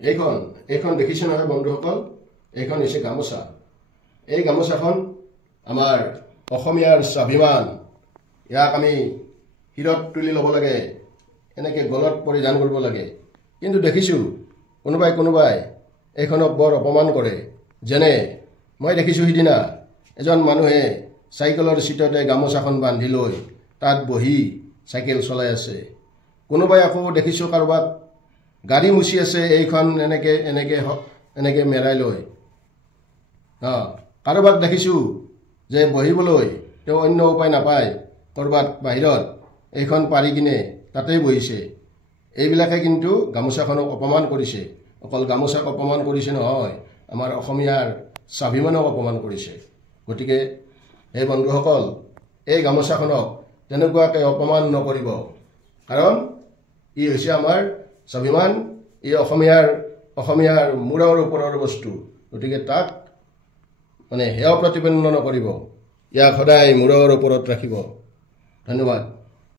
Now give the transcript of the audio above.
এইখন দেখিছে নহয় বন্ধুসকল, এইখন হৈছে গামোচা। এই গামোচাখন আমাৰ অসমীয়াৰ স্বাভিমান। ইয়াক আমি শিৰত তুলি ল'ব লাগে, এনেকৈ গলত পৰিধান কৰিব লাগে। কিন্তু দেখিছোঁ কোনোবাই এইখনক বৰ অপমান কৰে। যেনে মই দেখিছোঁ সিদিনা এজন মানুহে চাইকেলৰ চিটতে গামোচাখন বান্ধি লৈ তাত বহি চাইকেল চলাই আছে। কোনোবাই আকৌ দেখিছোঁ কাৰোবাক গাড়ী মুচি আছে, এইখন এনেকৈ মেৰাই লৈ। কাৰোবাক দেখিছোঁ যে বহিবলৈ তেওঁ অন্য উপায় নাপায়, ক'ৰবাত বাহিৰত এইখন পাৰি কিনে তাতেই বহিছে। এইবিলাকে কিন্তু গামোচাখনক অপমান কৰিছে। অকল গামোচাক অপমান কৰিছে নহয়, আমাৰ অসমীয়াৰ স্বাভিমানক অপমান কৰিছে। গতিকে এই বন্ধুসকল, এই গামোচাখনক তেনেকুৱাকৈ অপমান নকৰিব, কাৰণ ই হৈছে আমাৰ স্বাভিমান। ই অসমীয়াৰ মূৰৰ ওপৰৰ বস্তু। গতিকে তাক হেয় প্ৰতিপন্ন নকৰিব, ইয়াক সদায় মূৰৰ ওপৰত ৰাখিব। ধন্যবাদ।